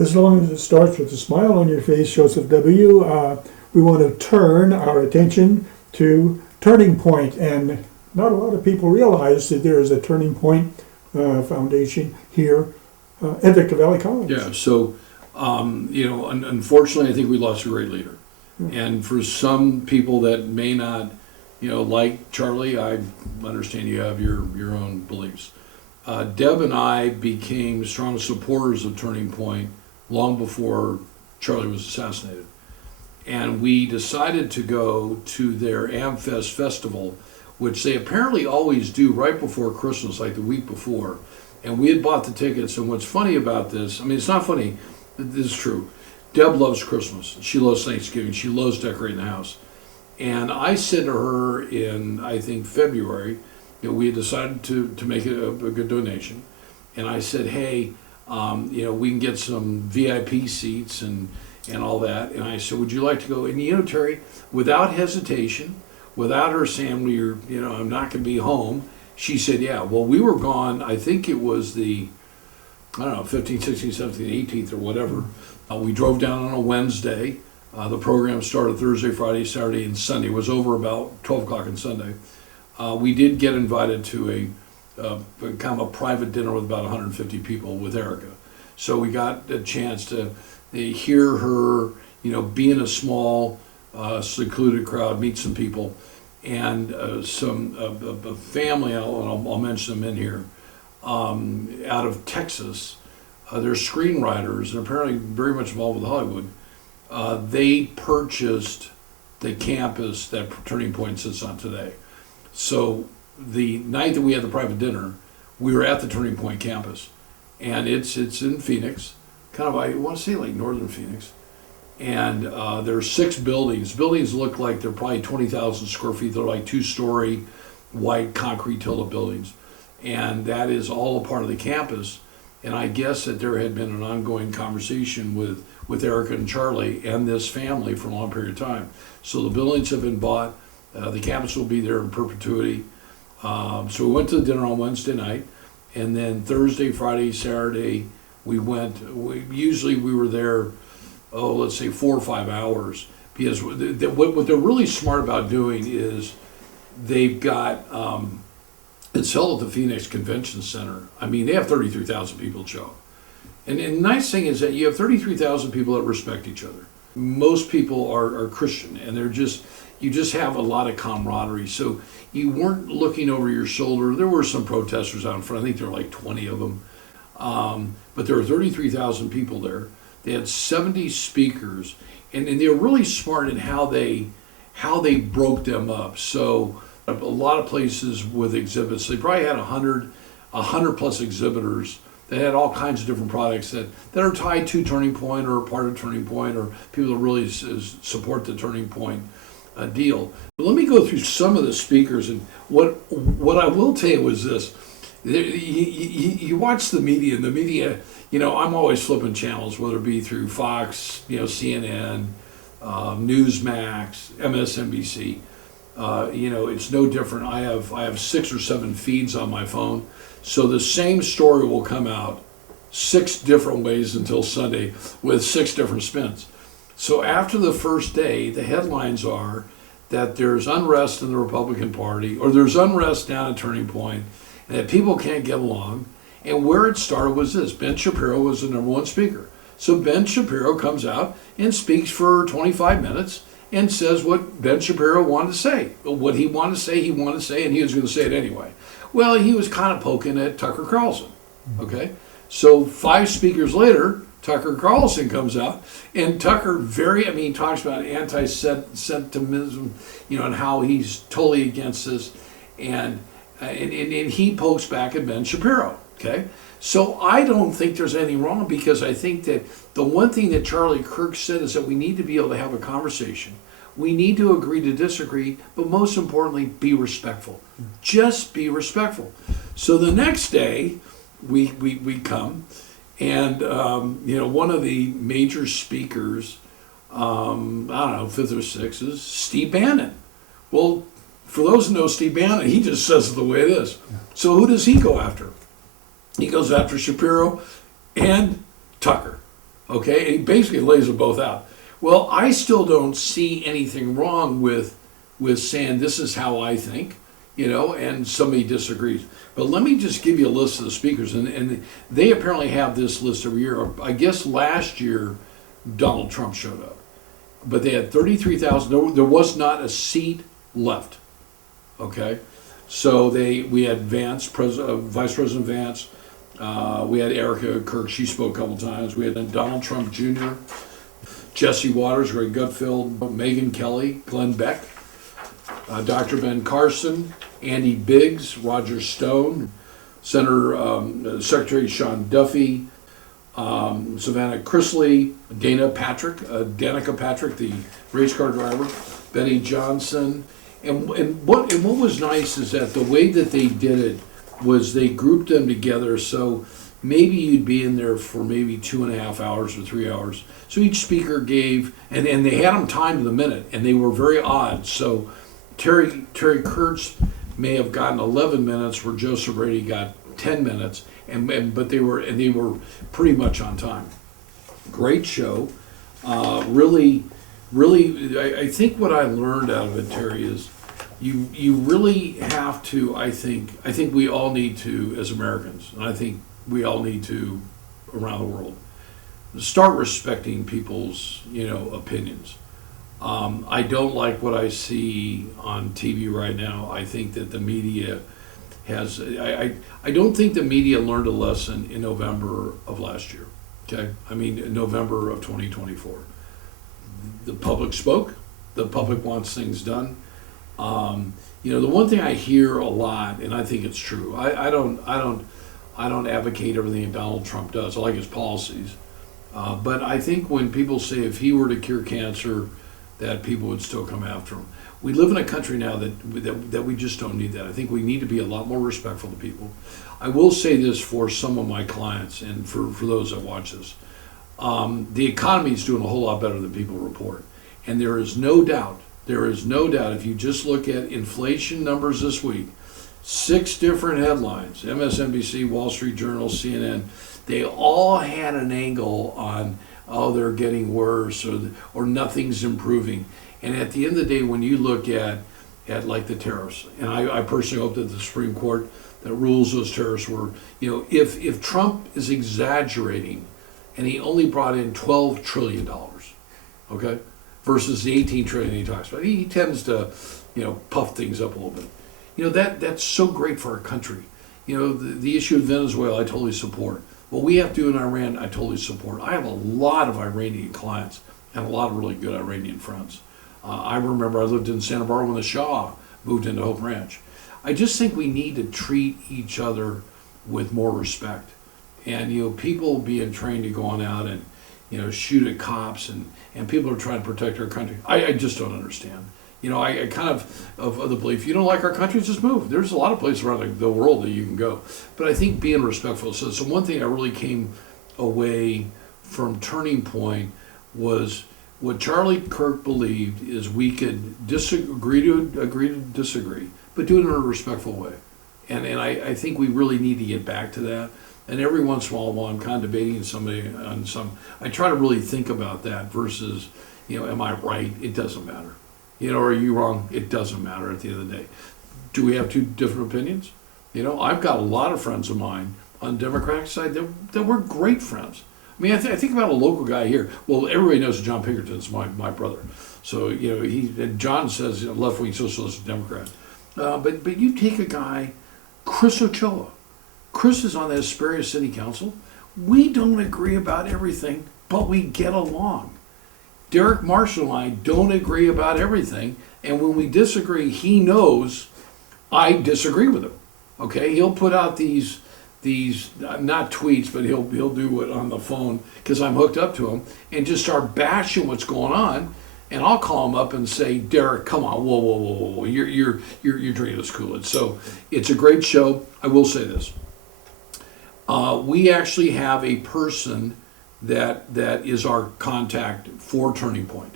As long as it starts with a smile on your face, Joseph W., we want to turn our attention to Turning Point. And not a lot of people realize that there is a Turning Point Foundation here at Victor Valley College. Yeah, so, unfortunately, I think we lost a great leader. Yeah. And for some people that may not, like Charlie, I understand you have your own beliefs. Deb and I became strong supporters of Turning Point long before Charlie was assassinated. And we decided to go to their AmFest festival, which they apparently always do right before Christmas, like the week before. And we had bought the tickets. And what's funny about this, I mean, it's not funny, this is true. Deb loves Christmas. She loves Thanksgiving. She loves decorating the house. And I said to her in, I think, February, we had decided to make it a good donation. And I said, hey, we can get some VIP seats and all that. And I said, would you like to go? And Terry, without hesitation, without her saying, I'm not going to be home, she said, yeah. Well, we were gone, I think it was the, 15th, 16th, 17th, 18th or whatever. We drove down on a Wednesday. The program started Thursday, Friday, Saturday, and Sunday. It was over about 12 o'clock on Sunday. We did get invited to a kind of a private dinner with about 150 people with Erica. So we got a chance to hear her, be in a small, secluded crowd, meet some people, and a family, I'll mention them in here, out of Texas. They're screenwriters and apparently very much involved with Hollywood. They purchased the campus that Turning Point sits on today. So the night that we had the private dinner, we were at the Turning Point campus, and it's in Phoenix, kind of, I want to say like northern Phoenix, and there are 6 buildings. Buildings look like they're probably 20,000 square feet. They're like 2-story white concrete tilt buildings, and that is all a part of the campus. And I guess that there had been an ongoing conversation with Erica and Charlie and this family for a long period of time. So the buildings have been bought. The campus will be there in perpetuity. So we went to the dinner on Wednesday night, and then Thursday, Friday, Saturday, we were there, let's say 4 or 5 hours, because what they're really smart about doing is they've got, it's held at the Phoenix Convention Center. I mean, they have 33,000 people show. And the nice thing is that you have 33,000 people that respect each other. Most people are Christian, and you just have a lot of camaraderie. So you weren't looking over your shoulder. There were some protesters out in front. I think there were like 20 of them. But there were 33,000 people there. They had 70 speakers, and they were really smart in how they broke them up. So a lot of places with exhibits, they probably had 100 plus exhibitors that had all kinds of different products that are tied to Turning Point or part of Turning Point, or people that really support the Turning Point deal. But let me go through some of the speakers, and what I will tell you was this. You watch the media, and the media, I'm always flipping channels, whether it be through Fox, CNN, Newsmax, MSNBC. It's no different. I have 6 or 7 feeds on my phone, so the same story will come out 6 different ways until Sunday with 6 different spins. So after the first day, the headlines are that there's unrest in the Republican Party, or there's unrest down at Turning Point, and that people can't get along. And where it started was this. Ben Shapiro was the #1 speaker. So Ben Shapiro comes out and speaks for 25 minutes and says what Ben Shapiro wanted to say. What he wanted to say, and he was going to say it anyway. Well, he was kind of poking at Tucker Carlson, okay? So 5 speakers later, Tucker Carlson comes out, and Tucker he talks about anti-Semitism, and how he's totally against this, and he pokes back at Ben Shapiro, okay? So I don't think there's anything wrong, because I think that the one thing that Charlie Kirk said is that we need to be able to have a conversation. We need to agree to disagree, but most importantly, be respectful. Just be respectful. So the next day, we come, and one of the major speakers, I don't know, 5th or 6th, is Steve Bannon. Well, for those who know Steve Bannon, he just says it the way it is. So who does he go after? He goes after Shapiro and Tucker. Okay, and he basically lays them both out. Well, I still don't see anything wrong with saying this is how I think, and somebody disagrees. But let me just give you a list of the speakers, and they apparently have this list every year. I guess last year Donald Trump showed up, but they had 33,000. There was not a seat left. Okay, so we had Vance, Vice President Vance. We had Erica Kirk. She spoke a couple times. We had Donald Trump Jr., Jesse Waters, Greg Gutfeld, Megyn Kelly, Glenn Beck, Dr. Ben Carson, Andy Biggs, Roger Stone, Senator Secretary Sean Duffy, Savannah Chrisley, Danica Patrick, the race car driver, Benny Johnson, and what was nice is that the way that they did it was they grouped them together, so maybe you'd be in there for maybe 2.5 hours or 3 hours. So each speaker gave, and they had them timed to the minute, and they were very odd. So Terry Kurtz may have gotten 11 minutes, where Joseph Brady got 10 minutes, but they were pretty much on time. Great show. Really, I think what I learned out of it, Terry, is you really have to. I think we all need to, as Americans, and I think we all need to around the world, start respecting people's opinions. I don't like what I see on TV right now. I think that the media has. I don't think the media learned a lesson in November of last year. Okay, I mean in November of 2024. The public spoke. The public wants things done. The one thing I hear a lot, and I think it's true. I don't advocate everything that Donald Trump does. I like his policies, but I think when people say if he were to cure cancer, that people would still come after him. We live in a country now that we just don't need that. I think we need to be a lot more respectful to people. I will say this for some of my clients and for those that watch this. The economy is doing a whole lot better than people report. And there is no doubt, if you just look at inflation numbers this week, 6 different headlines, MSNBC, Wall Street Journal, CNN, they all had an angle on, they're getting worse or nothing's improving. And at the end of the day, when you look at like the tariffs, and I personally hope that the Supreme Court that rules those tariffs were, if Trump is exaggerating and he only brought in $12 trillion, okay, versus the 18 trillion he talks about, he tends to, puff things up a little bit. That's so great for our country. The issue of Venezuela, I totally support. What we have to do in Iran, I totally support. I have a lot of Iranian clients and a lot of really good Iranian friends. I remember I lived in Santa Barbara when the Shah moved into Hope Ranch. I just think we need to treat each other with more respect. And, people being trained to go on out and, shoot at cops and people are trying to protect our country. I just don't understand. I kind of the belief, you don't like our country, just move. There's a lot of places around the world that you can go. But I think being respectful. So one thing I really came away from Turning Point was what Charlie Kirk believed is we could agree to disagree, but do it in a respectful way. And I think we really need to get back to that. And every once in a while I'm kind of debating somebody on I try to really think about that versus, am I right? It doesn't matter. Are you wrong? It doesn't matter at the end of the day. Do we have two different opinions? I've got a lot of friends of mine on the Democratic side that were great friends. I mean, I think about a local guy here. Well, everybody knows John Pinkerton's my brother. So, John says left-wing socialist Democrat. But you take a guy, Chris Ochoa. Chris is on the Hesperia City Council. We don't agree about everything, but we get along. Derek Marshall and I don't agree about everything, and when we disagree, he knows I disagree with him. Okay, he'll put out these not tweets, but he'll do it on the phone because I'm hooked up to him and just start bashing what's going on. And I'll call him up and say, Derek, come on, whoa, you're drinking this Kool-Aid. So it's a great show. I will say this: we actually have a person that is our contact for Turning Point.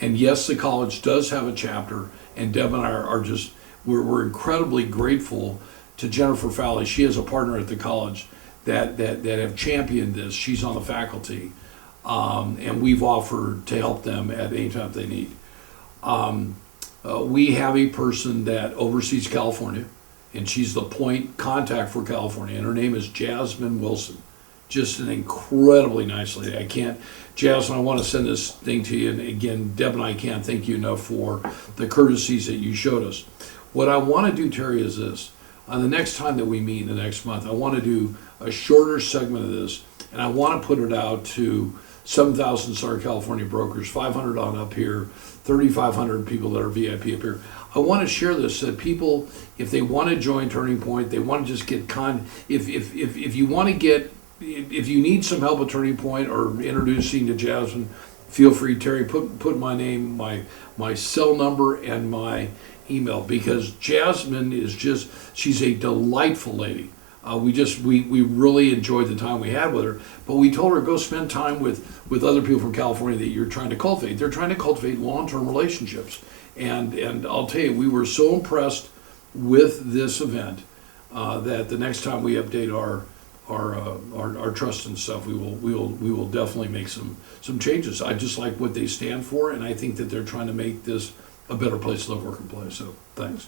And yes, the college does have a chapter, and Deb and I are just, we're incredibly grateful to Jennifer Fowley. She is a partner at the college that have championed this. She's on the faculty. and we've offered to help them at any time they need. We have a person that oversees California, and she's the point contact for California, and her name is Jasmine Wilson. Just an incredibly nice lady. Jasmine, I want to send this thing to you, and again, Deb and I can't thank you enough for the courtesies that you showed us. What I want to do, Terry, is this. On the next time that we meet in the next month, I want to do a shorter segment of this, and I want to put it out to 7,000 Southern California brokers, 500 on up here, 3,500 people that are VIP up here. I want to share this so that people, if they want to join Turning Point, they want to just get if you want to get, if you need some help at Turning Point or introducing to Jasmine, feel free, Terry, put my name, my cell number, and my email, because Jasmine is she's a delightful lady. We really enjoyed the time we had with her, but we told her go spend time with other people from California that you're trying to cultivate. They're trying to cultivate long-term relationships, and I'll tell you, we were so impressed with this event that the next time we update our trust and stuff, we will definitely make some changes. I just like what they stand for, and I think that they're trying to make this a better place to live, work, and play. So thanks.